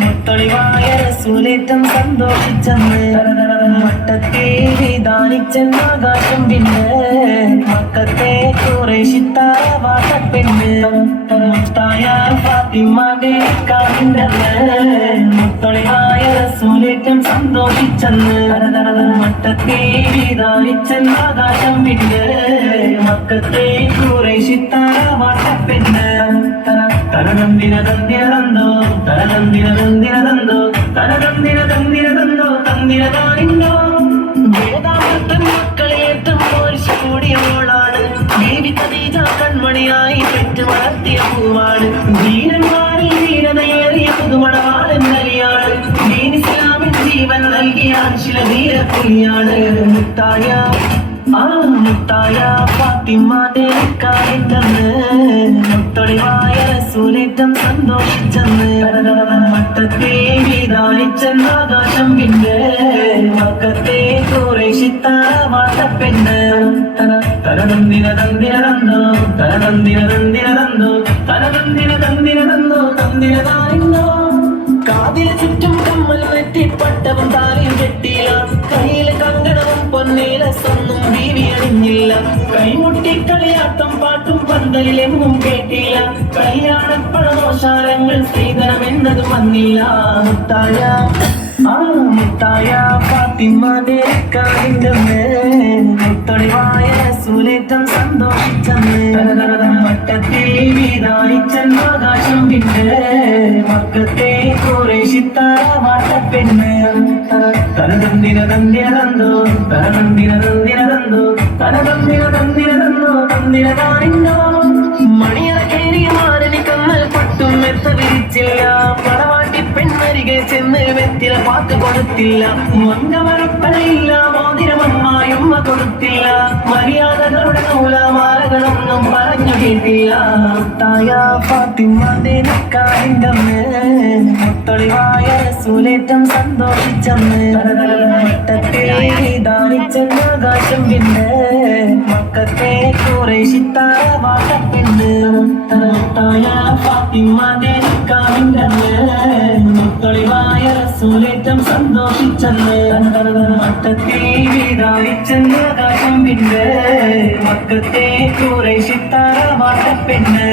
മുത്തൊളിവായ റസൂലേറ്റം സന്തോഷിച്ചെന്ന് മട്ടത്തെ വിധാനിച്ചെന്ന് ആകാശം പിന്നെ. മക്കത്തെ കുറേശിത്തായ വാട്ടപ്പെണ്ണ് മുത്തായ ഫാത്തിമാന്റെ മുത്തൊളിവായ റസൂലേറ്റം സന്തോഷിച്ചെന്ന് മട്ടത്തെ വിധാനിച്ചെന്ന് ആകാശം പിന്നെ. മക്കത്തെ കുറേശിത്തായ വാട്ടപ്പെണ്ണ് തന്തിനതന്തോ തനതന്തിന തന്തിനതന്തോ തന്തിനതാനിന്നോ വേദാമൃത്തൻ മക്കളെ ഏറ്റവും പോരിച്ചു കൂടിയവളാണ് ദേവി കദീജ കൺമണിയായി വളർത്തിയ പൂവാണ്. ധീരന്മാരിൽ ധീരതയേറിയ പുതുമണവാളൻ നലിയാണ്. ദീൻ ജീവൻ നൽകിയ ശില ധീരപ്പുലിയാണ് മുത്തായ ആ മുത്തായ ഫാത്തിമാന്റെ കാലിന്റന്ന് മുത്തൊളിവായ സൂര്യറ്റം സന്തോഷിച്ചെന്ന് മട്ടത്തെ വിധാനിച്ചെന്ന് ആകാശം പിന്നെ. മക്കത്തെ കുറേശിത്താ തരണം തനതന്തിന തന്തിന തരണം തനതന്തിന തന്തിന തരണം തനതന്തിന തന്തിന തന്തോ തന്തിന താനിന്നോ കാതിന് ചുറ്റും കമ്മൽ വെട്ടിപ്പട്ടവും താലിയും കെട്ടിയില്ല. കയ്യിലെ കങ്കണവും പൊന്നീല സ്വന്നും ബീവി അണിഞ്ഞില്ല കൈമുട്ടി കളിയാട്ടം പാട്ടും പന്തലിലെങ്ങും കേട്ടില്ല. കല്യാണപ്പഴമോശാലങ്ങൾ സ്ത്രീധനം എന്നതും വന്നില്ല മുത്തായ. ആ മുത്തായ ഫാത്തിമാന്റെ കാലിന്റെ മുത്തൊളിവായ സൂലേറ്റം സന്തോഷിച്ചെന്ന്. മട്ടത്തിൽ വിധാനിച്ചെന്ന് ആകാശം പിന്നെ മക്കത്തെ കുറേശിത്തായ വാട്ടപ്പെണ്ണ് തനതന്തിന തന്തിന തന്തോ തനതന്തിന തന്തിന തന്തോ തനതന്തിന തന്തിന തന്തോ തന്തിന താനിന്നോ മെത്ത വിരിച്ചില്ല പടവാട്ടി പെണ്ണരികെ ചെന്ന് വെത്തില പാക്ക് കൊടുത്തില്ല. മങ്കമരപ്പനയില്ല മോതിരമമ്മായുമ്മ കൊടുത്തില്ല. മര്യാദകളുടെ നൂലാമാലകളൊന്നും പറഞ്ഞു കേട്ടില്ല. തായ ഫാത്തിമാന്റെ നിക്കാലിന്റെ മുത്തൊളിവായ സൂലേറ്റം സന്തോഷിച്ചെന്ന് ആകാശം പിന്നെ മക്കത്തെ വാട്ടപ്പെണ്ണ് തായ ഫാത്തിമാന്റെ മുത്തൊളിവായ സൂലേറ്റം സന്തോഷിച്ചെന്ന്. മട്ടത്തെ വിധാനിച്ചെന്ന് ആകാശം പിന്നെ മക്കത്തെ കുറേശിത്തായ വാട്ടപ്പെണ്ണ്